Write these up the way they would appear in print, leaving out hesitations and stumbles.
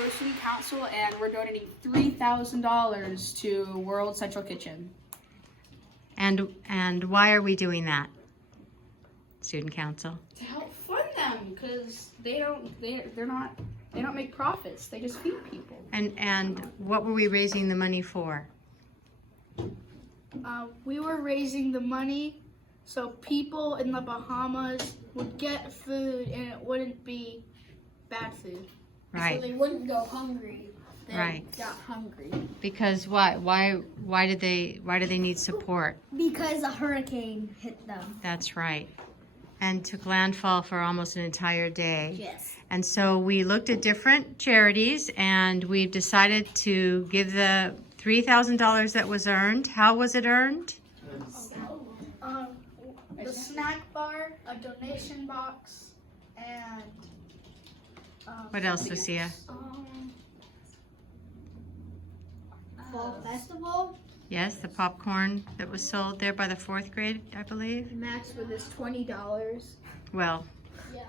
Iowa Student Council, and we're donating $3,000 to World Central Kitchen. And why are we doing that? Student Council. To help fund them, because they don't make profits. They just feed people. And what were we raising the money for? We were raising the money so people in the Bahamas would get food and it wouldn't be bad food. Right. So they wouldn't go hungry. They Right. got hungry. Because why do they need support? Because a hurricane hit them. That's right. And took landfall for almost an entire day. Yes. And so we looked at different charities and we've decided to give the $3,000 that was earned. How was it earned? The snack bar, a donation box, and What else, Lucia? Fall festival. Yes, the popcorn that was sold there by the 4th grade, I believe. Max with his $20. Well, Yeah.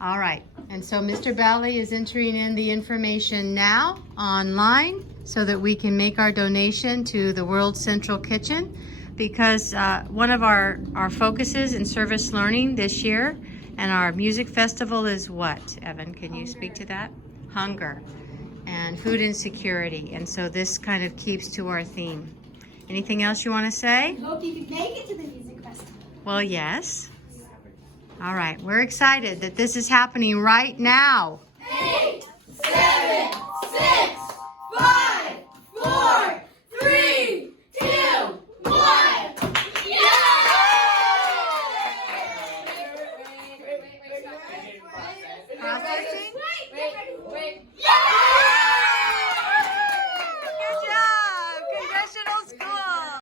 all right. And so Mr. Bally is entering in the information now online so that we can make our donation to the World Central Kitchen, because one of our focuses in service learning this year and our music festival is what? Evan, can you speak to that? Hunger and food insecurity. And so this kind of keeps to our theme. Anything else you want to say? Hope you can make it to the music festival. Well, yes. All right. We're excited that this is happening right now.